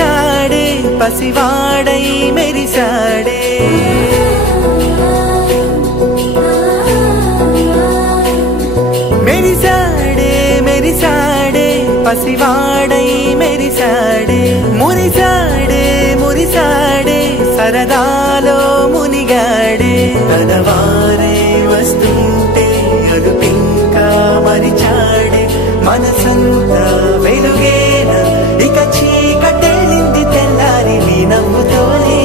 మురిసాడే పసివాడై మెరిసాడే మెరిసాడే మెరిసాడే పసివాడై మెరిసాడే మురిసాడే మురిసాడే సరదాలో మునిగాడే తనవారే వస్తుంటే అదుపింకా మరిచాడే మనసంతా వెలుగేన ఇక చీకటెళ్ళింది తెల్లారి నీ నవ్వుతోనే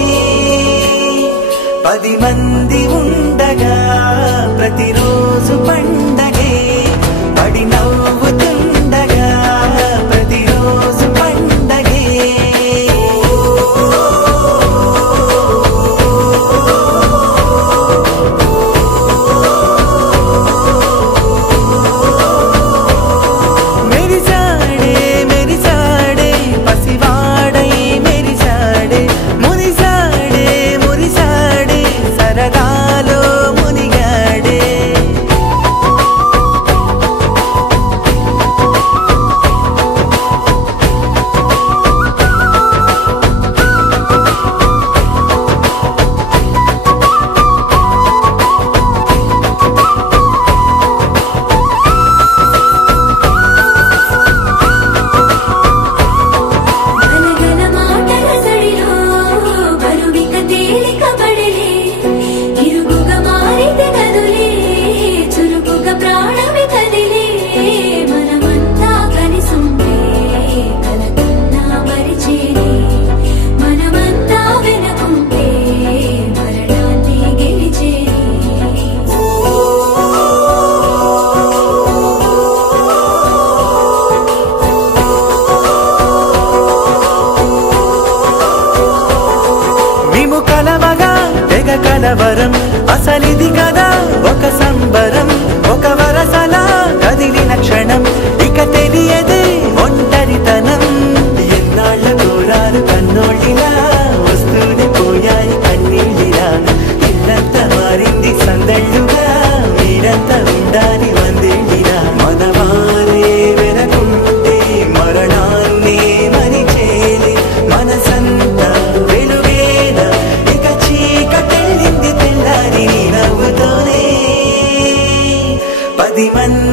10 మంది ఉండగా ప్రతిరోజు పండగే పడి నవ్వుతుండగా ప్రతిరోజు పండగే మెరిసాడే మెరిసాడే పసివాడై మెరిసాడే మురిసాడే మురిసాడే సరదాలో మునిగాడే కలవరం అసలిది కదా ఒక సంబరం ఒక వరసలా కదిలిన క్షణం ఇక తెలియదే ఒంటరితనం ఎన్నాళ్ళ కోరారు కన్నోళ్ళిలా వస్తూనే పోయాయి కన్నీళ్ళిలా ఇల్లంతా మారింది సందళ్ళుగా మీరంతా ఉండాలి వందేళ్ళిలా మనవారే వెనకుంటే మరణాన్ని మరిచేలే మనసంతా వెలుగేన ఇక చీకటెళ్ళింది తెల్లారి నీ నవ్వుతోనే 10 మంది